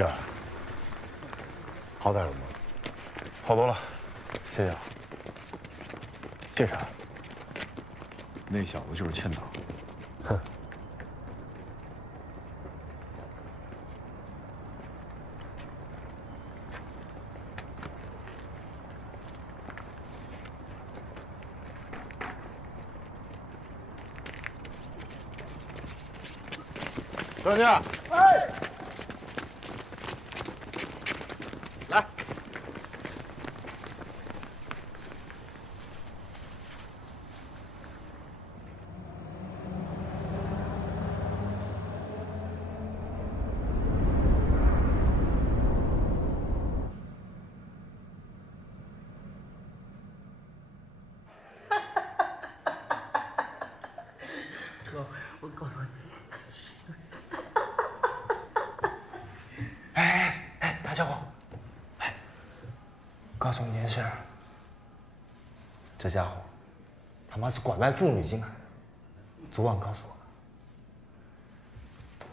这好点了吗？好多了，谢谢啊。这啥？那小子就是欠打。哼。张静，哎，来。哥，我告诉你。哎，大家伙，哎，告诉你件事儿，这家伙他妈是拐卖妇女进来的，昨晚告诉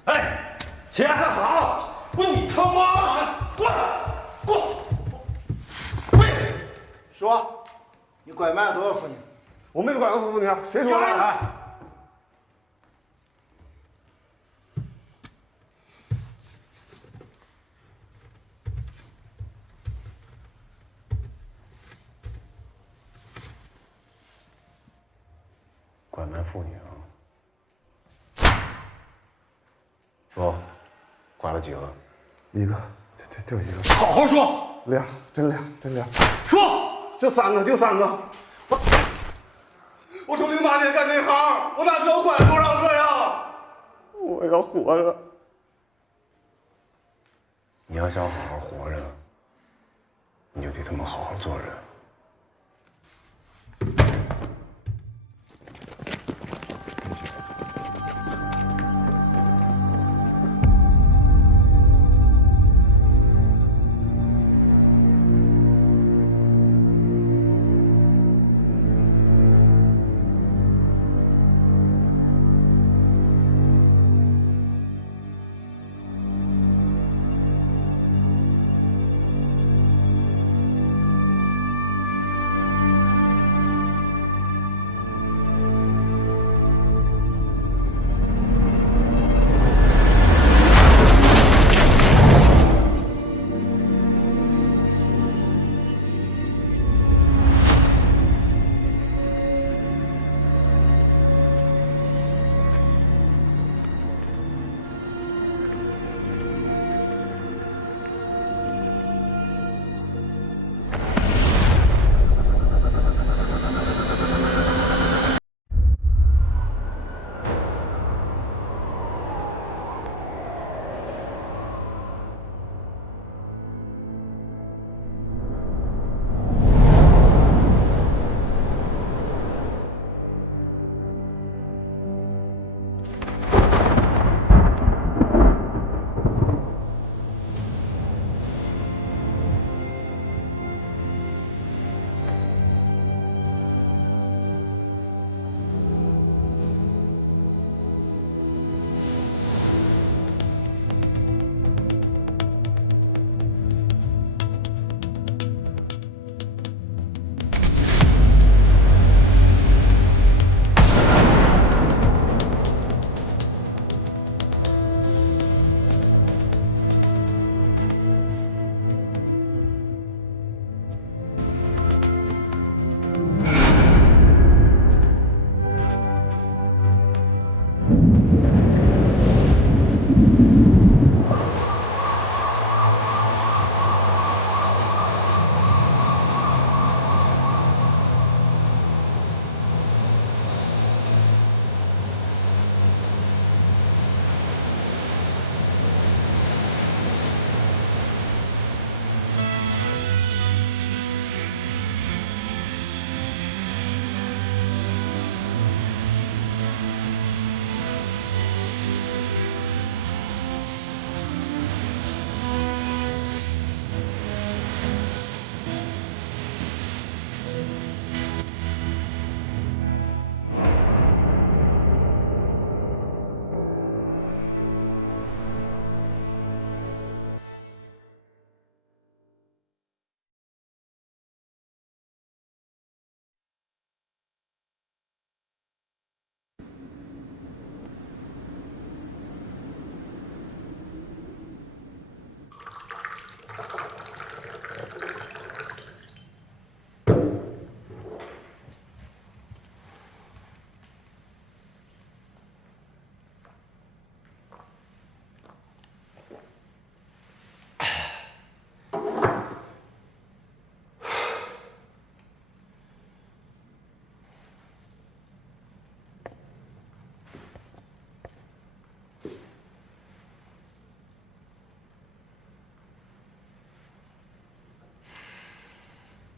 我。哎，起来！好，我你他妈的过来，跪！说，你拐卖了多少妇女？我没拐过妇女啊，谁说的？哎，拐卖妇女啊？说，拐了几个？一个，就一个。好好说。俩，真俩。说，就3个。我从08年干这行，我哪知道拐了多少个呀？我要活着。你要想好好活着，你就得他妈好好做人。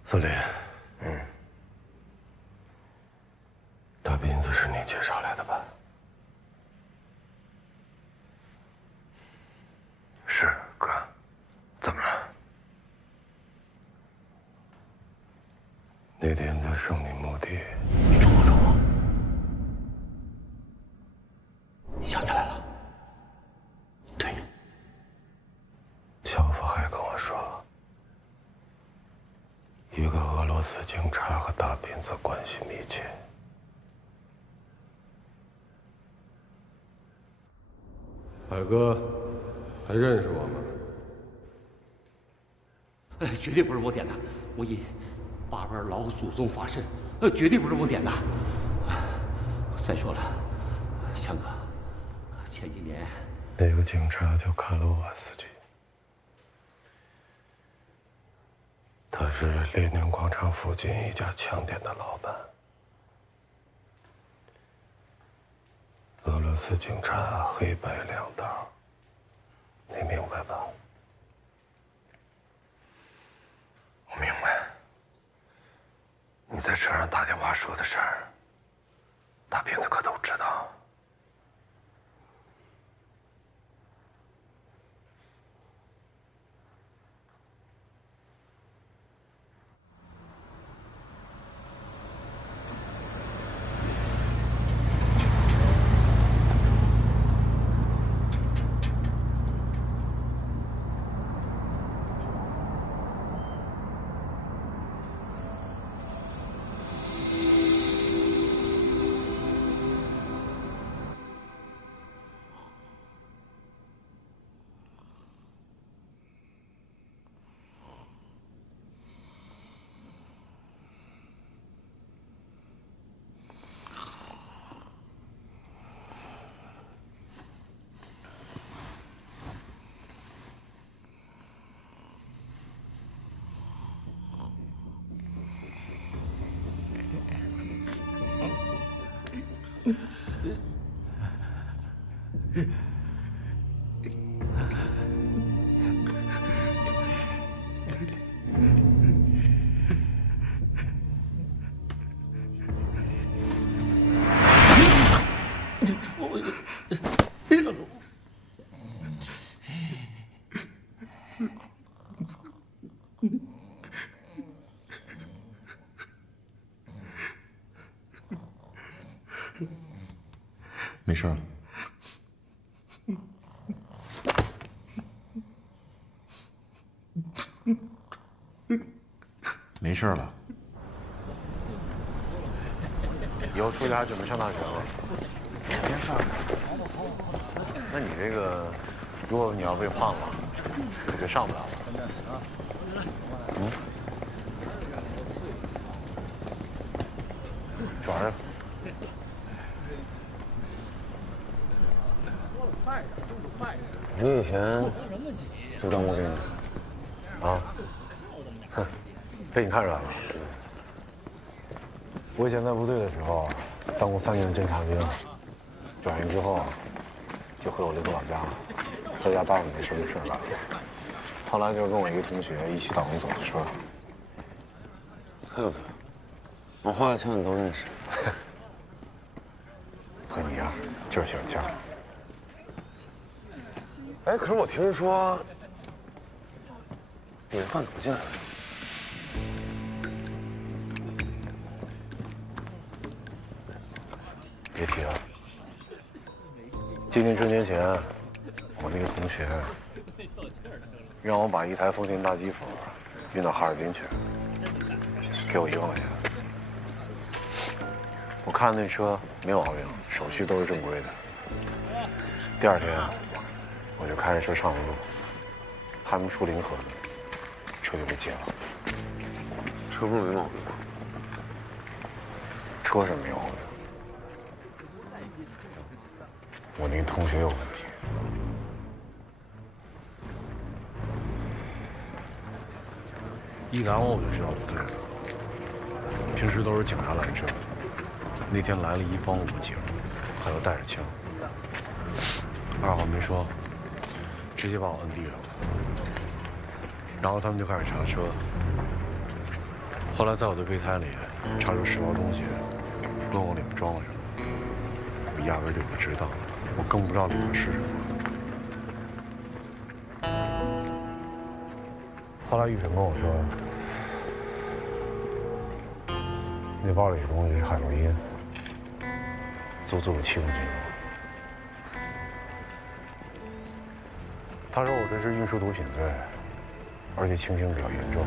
司令，大斌子是你介绍来的吧？是哥，怎么了？那天在圣女墓地，想起来了。对，小福还跟我说，一个俄罗斯警察和大斌子关系密切。海哥，还认识我吗？绝对不是我点的，我以88老祖宗发誓，绝对不是我点的。再说了，强哥，前几年那个警察叫卡洛瓦斯基，他是列宁广场附近一家枪店的老板。俄罗斯警察黑白两道，你明白吧？我明白。你在车上打电话说的事儿，大斌子可都知道。没事了。没事了。以后出去还准备上大学吗？没事儿。那你这个，如果你要被判了，可就上不了了。去玩去。你以前就当过兵啊？哼，被你看出来了。我以前在部队的时候，当过3年的侦察兵，转营之后，就回我这个老家了，在家待着没事干。后来就跟我一个同学一起倒腾走私车。怪不得，我花了枪你都认识。和你一样，就是喜欢枪。哎，可是我听说你是贩毒进来的。别提了。今年春节前，我那个同学让我把一台丰田大吉普运到哈尔滨去，给我1万块钱。我看那车没毛病，手续都是正规的。第2天，我就开着车上了路，还没出临河呢，车就被劫了。车不是没毛病吗？车是没毛病，我那个同学有问题。一拦我就知道不对了。平时都是警察拦车，那天来了一帮武警，还有带着枪。二话没说，直接把我摁地上了。然后他们就开始查车，后来在我的备胎里查出10包东西，问我里面装了什么，我压根就不知道，我更不知道里面是什么。后来玉成跟我说，那包里的东西是海洛因，足足有7公斤多。他说我这是运输毒品罪，而且情形比较严重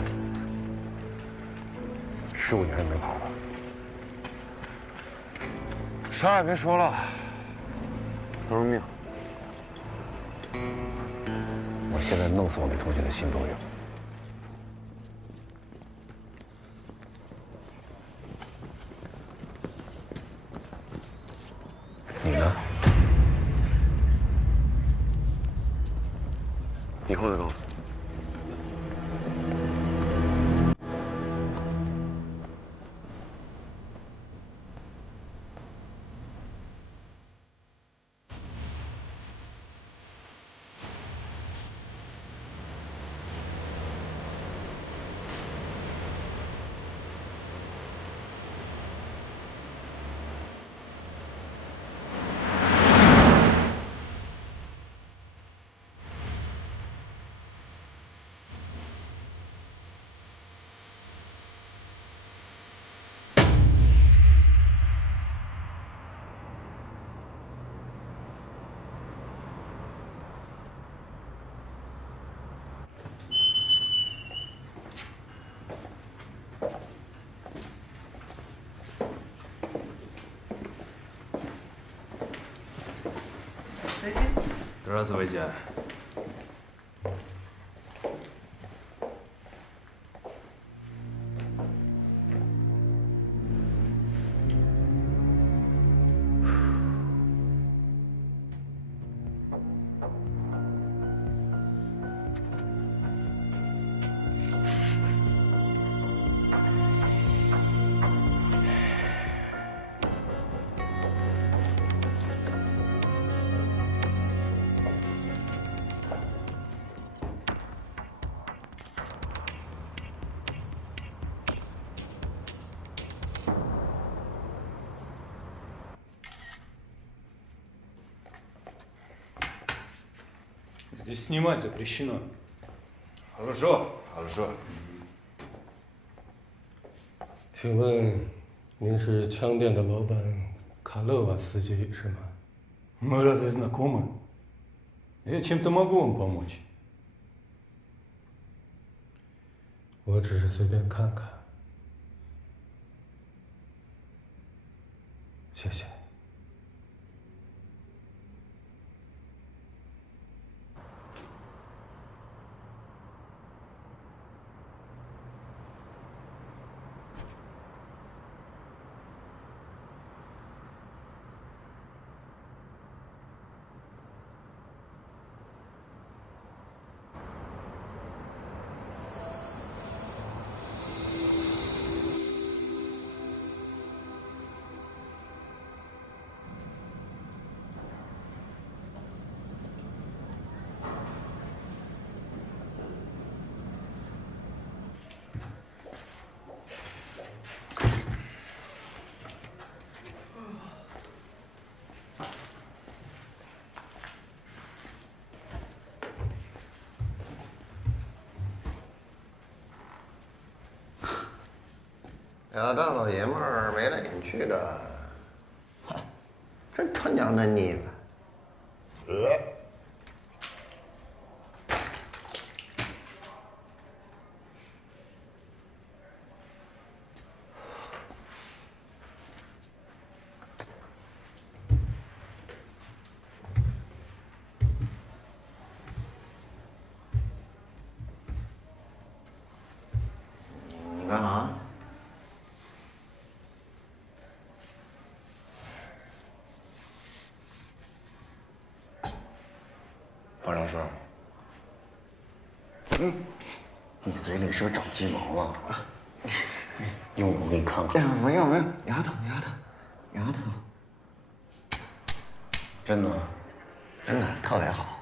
，15年也没跑了。啥也别说了，都是命。我现在弄死我那同学的心都有。你呢？以后再告诉你。Здравствуйте. Здесь снимать запрещено. Хорошо, хорошо. 请问您是枪店的老板卡勒瓦斯基是吗？ Мы разве знакомы? Я чем-то могу вам помочь. 我只是随便看看。谢谢。俩大老爷们儿眉来眼去的，嗨，真他娘的腻歪。你干啥？发生事儿了。你嘴里是不是长鸡毛了？用我给你看看。不用不用，丫头丫头丫头，真的？真的特别好。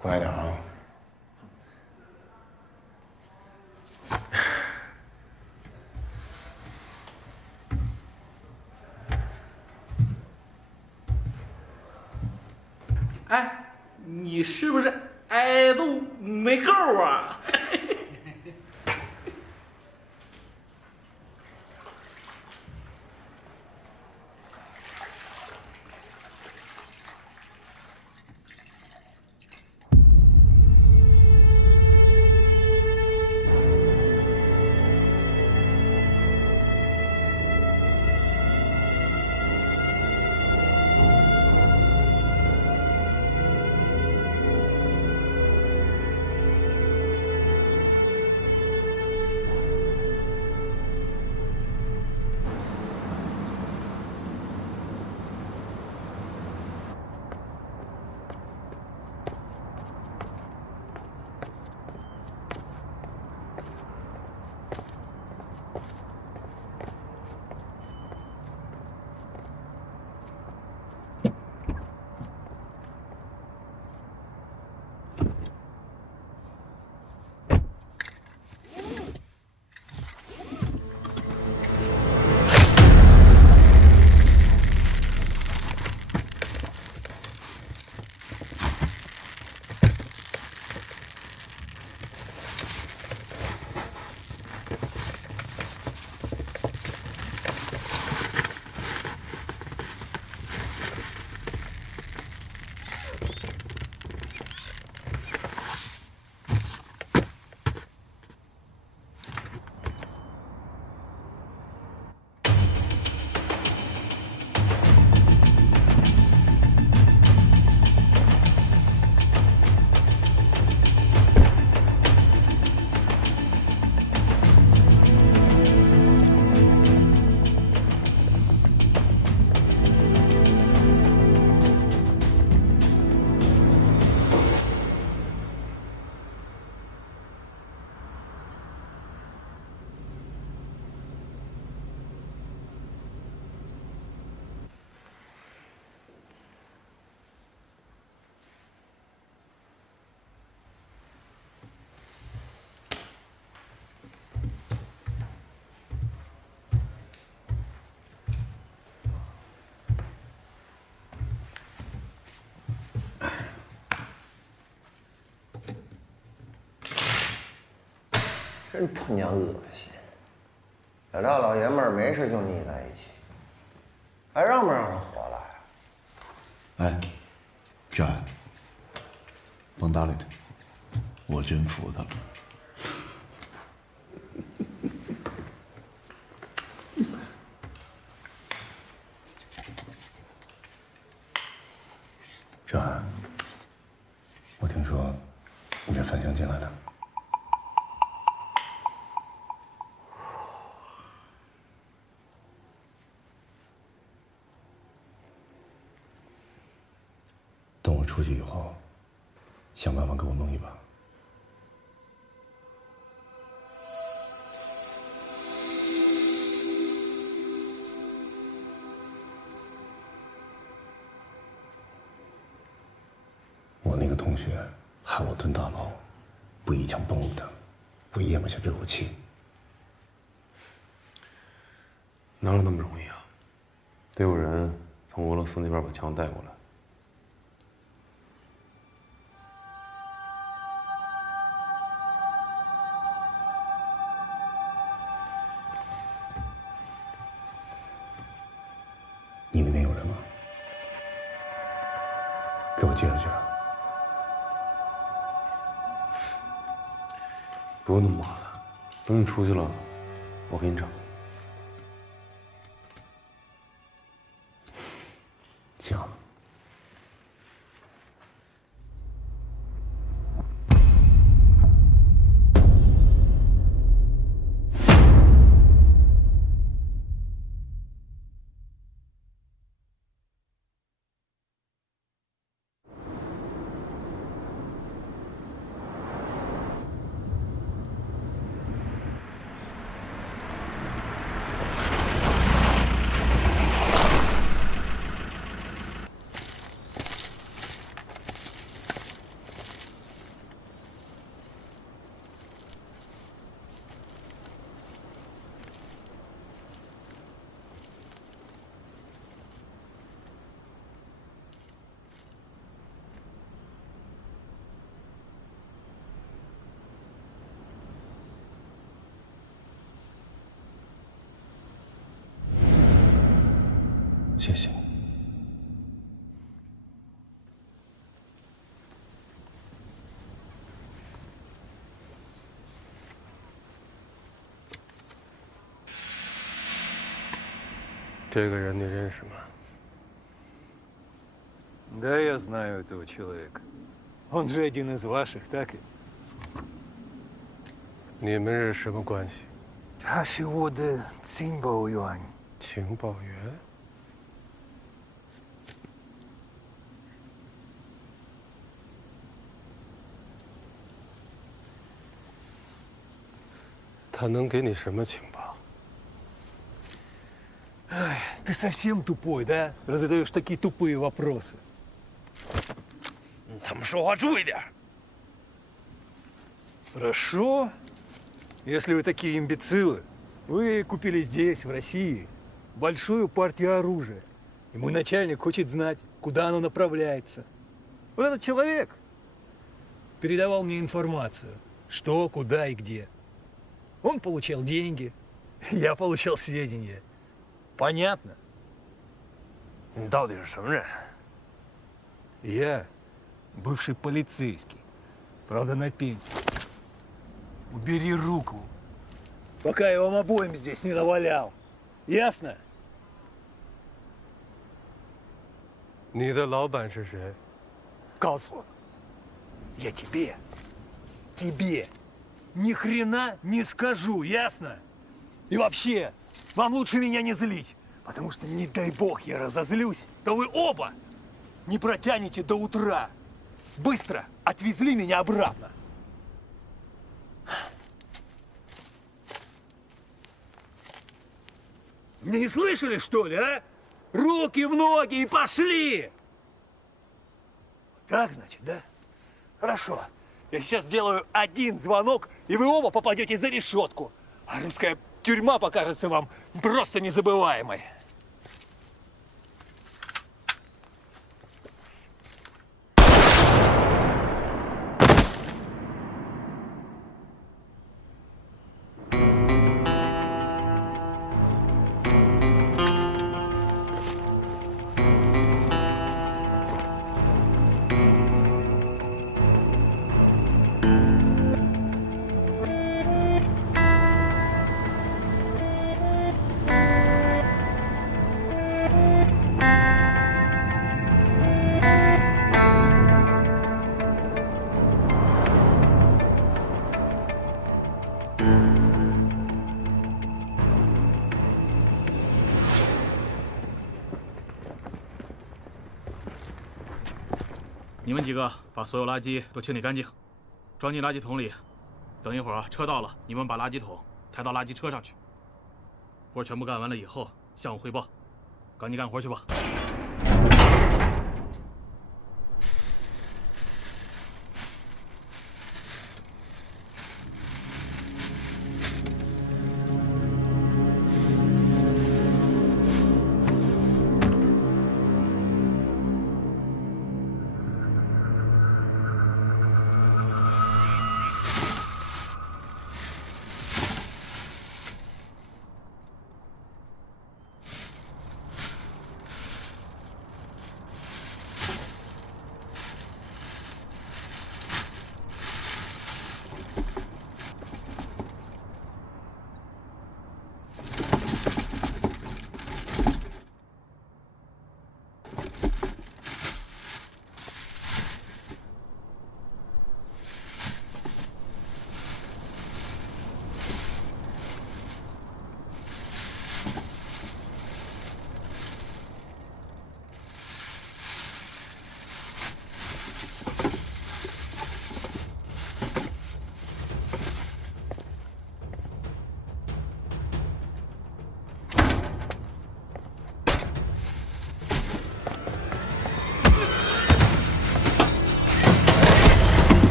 快点啊！哎，你是不是爱都没够啊？真他娘恶心！这大老爷们儿没事就腻在一起，还让不让人活了呀？哎，小安，甭搭理他，我真服他了。小安，我听说你是返乡进来的。等我出去以后，想办法给我弄一把。我那个同学害我蹲大牢，不一枪崩了他，我咽不下这口气。哪有那么容易啊？得有人从俄罗斯那边把枪带过来。你那边有人吗？给我介绍介绍。不用那么麻烦，等你出去了，我给你找。行。谢谢。这个人你认识吗？ Да, я знаю этого человека. Он же один из ваших, так ведь? 你们是什么关系？他是我的情报员。情报员？他能给你什么情报？ Ай, ты совсем тупой, да? Раз задаешь такие тупые вопросы. 他们说话注意点。 Хорошо. Если вы такие имбецилы, вы купили здесь, в России, большую партию оружия. И мой начальник хочет знать, куда оно направляется. Вот этот человек передавал мне информацию, что, куда и где. Он получал деньги, я получал сведения. Понятно? 你到底是什么人？ Я бывший полицейский, правда на пенсии. Убери руку, пока я вам обоим здесь не навалял. Ясно? 你的老板是谁？ 告诉我， я тебе ни хрена не скажу, ясно? И вообще, вам лучше меня не злить, потому что, не дай бог, я разозлюсь, то вы оба не протянете до утра. Быстро отвезли меня обратно. Не слышали, что ли, а? Руки в ноги и пошли! Так, значит, да? Хорошо. Я сейчас сделаю один звонок, и вы оба попадете за решетку. А русская тюрьма покажется вам просто незабываемой. “你们几个把所有垃圾都清理干净，装进垃圾桶里。等一会儿车到了，你们把垃圾桶抬到垃圾车上去。活全部干完了以后，向我汇报。赶紧干活去吧。”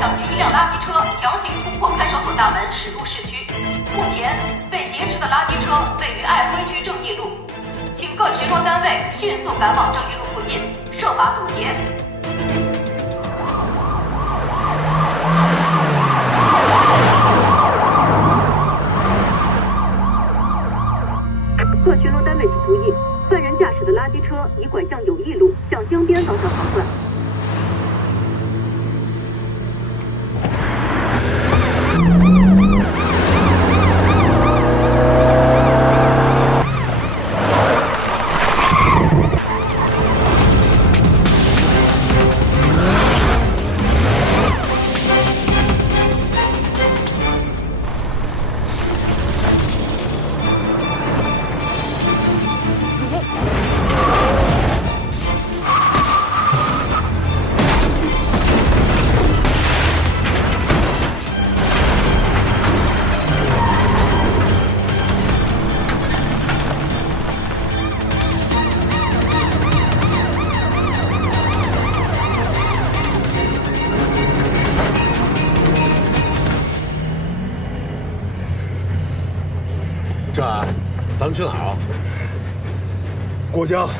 抢劫一辆垃圾车，强行突破看守所大门驶入市区。目前被劫持的垃圾车位于爱辉区正义路，请各巡逻单位迅速赶往正义路附近，设法堵截。各巡逻单位请注意，犯人驾驶的垃圾车已拐向友谊路，向江边方向航转。这，咱们去哪儿啊？过江，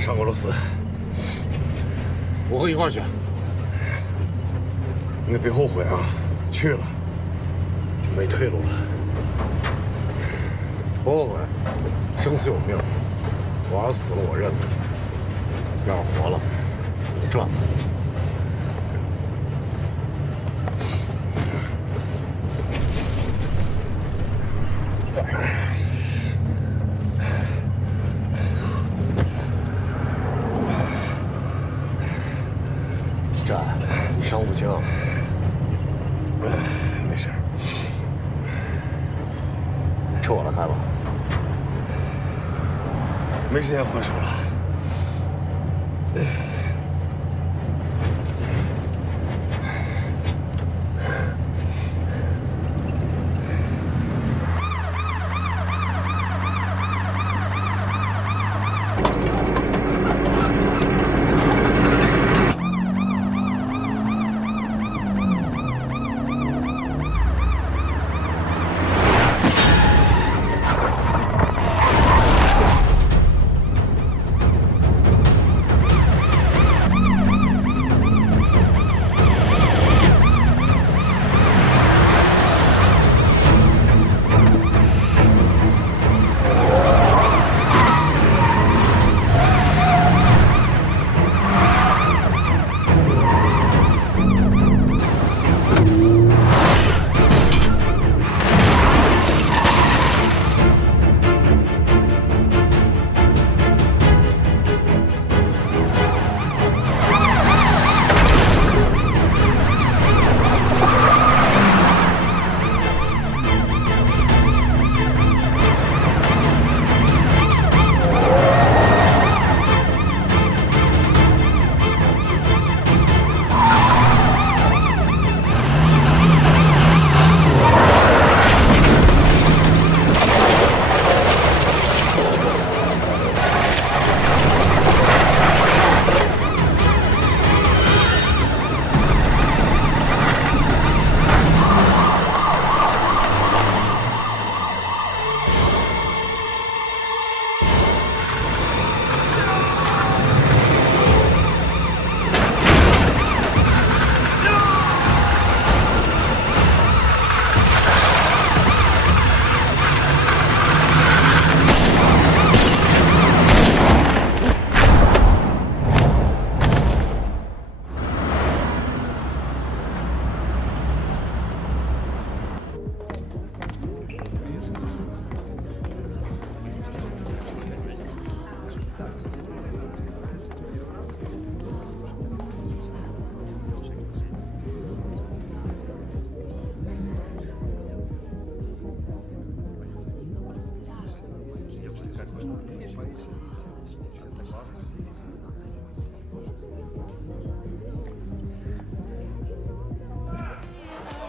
上俄罗斯。我和你一块去。你别后悔啊，去了就没退路了。不后悔，生死有命。我要是死了我认了，要是活了，我赚了。这，你伤不轻。没事。车我来开吧。没时间还手了。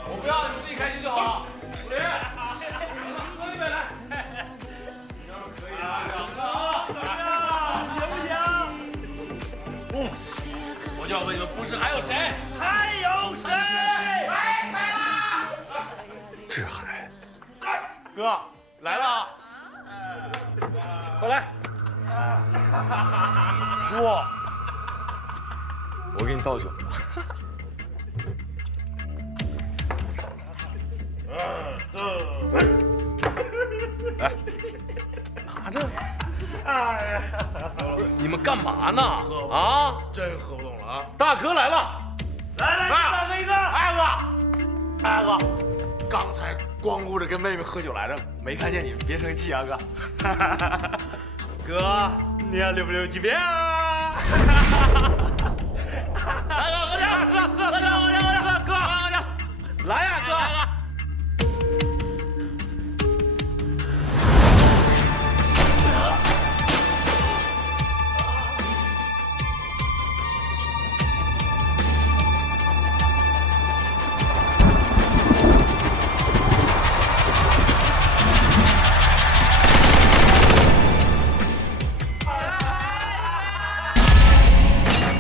我不要，你自己开心就好。武林，喝一杯来。可以啊，两个啊，怎么样？行不行？我就要问你们，不是还有谁？还有谁？来啦！志海，哥来了，快来！叔，我给你倒酒。来，拿着。哎呀，你们干嘛呢？啊，真喝不动了啊！大哥来了，来，大哥一个。二哥，刚才光顾着跟妹妹喝酒来着，没看见你们，别生气啊，哥。哥，你还留不留几遍啊？来，哥，喝点，哥，来呀，哥。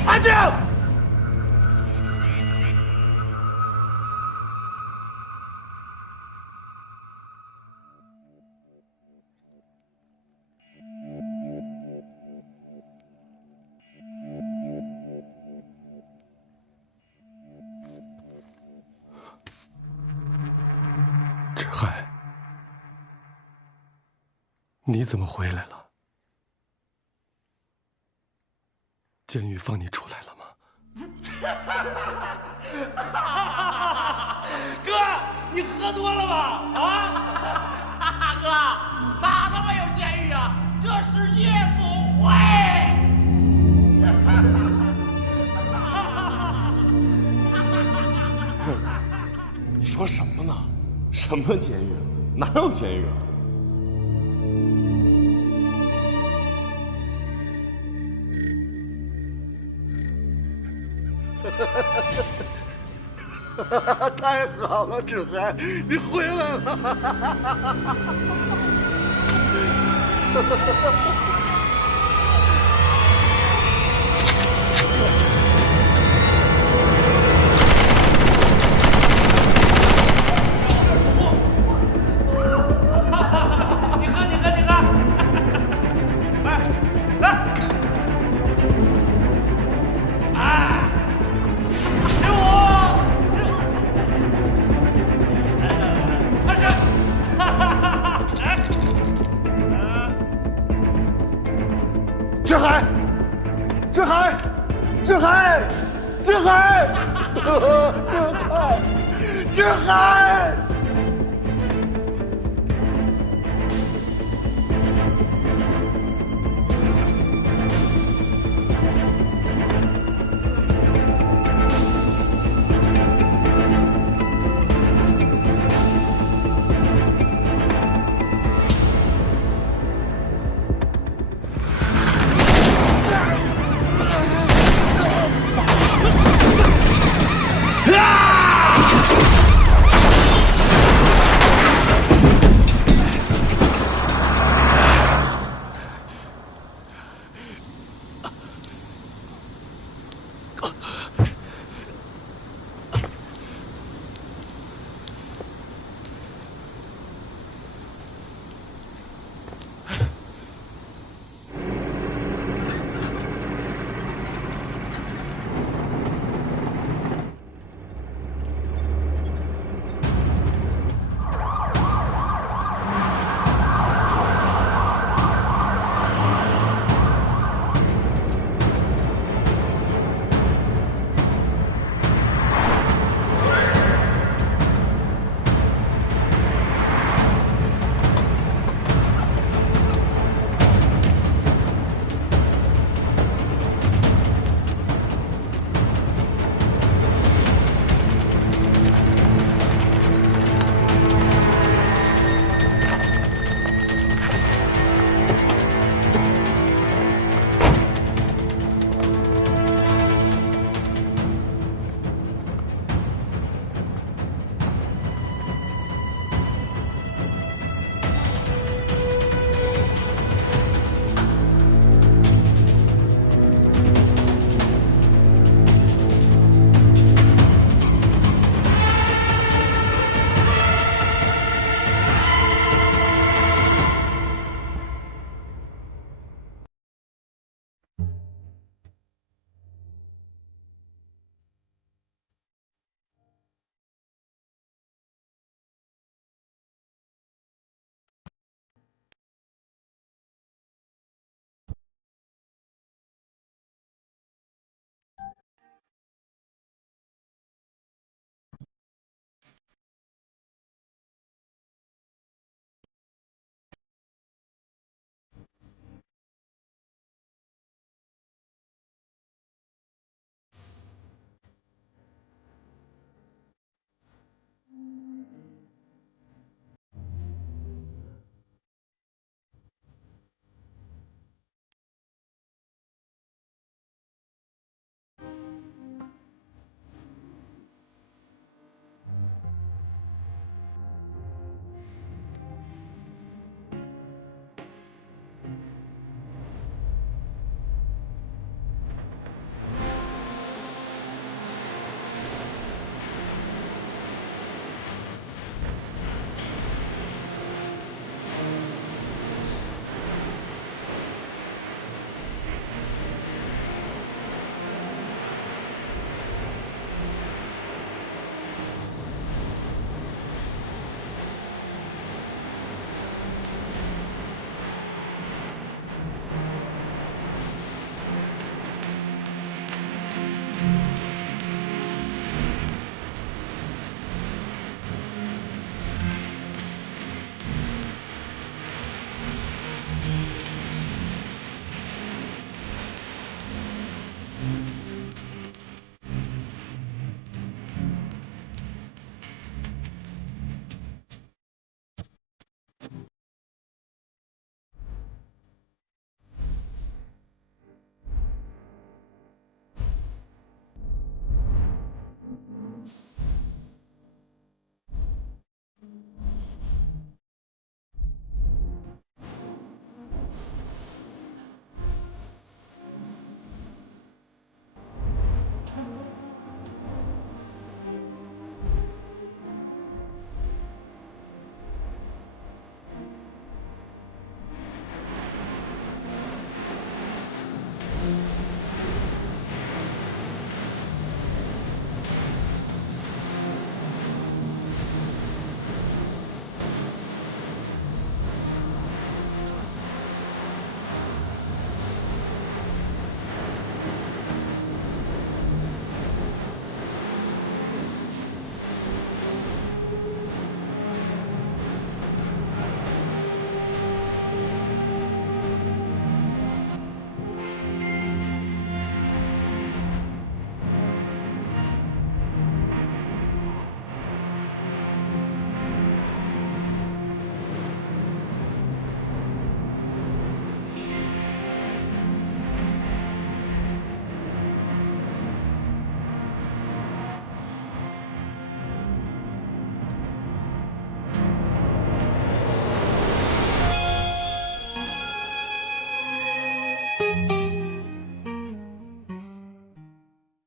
安静！志海，你怎么回来了？监狱放你出来了吗？哥，你喝多了吧？啊，哥，哪他妈有监狱啊？这是夜总会。你说什么呢？什么监狱？哪有监狱啊？太好了，志海，你回来了！你喝！来！啊！给我！志海，志海，志海，志海，志海，志海！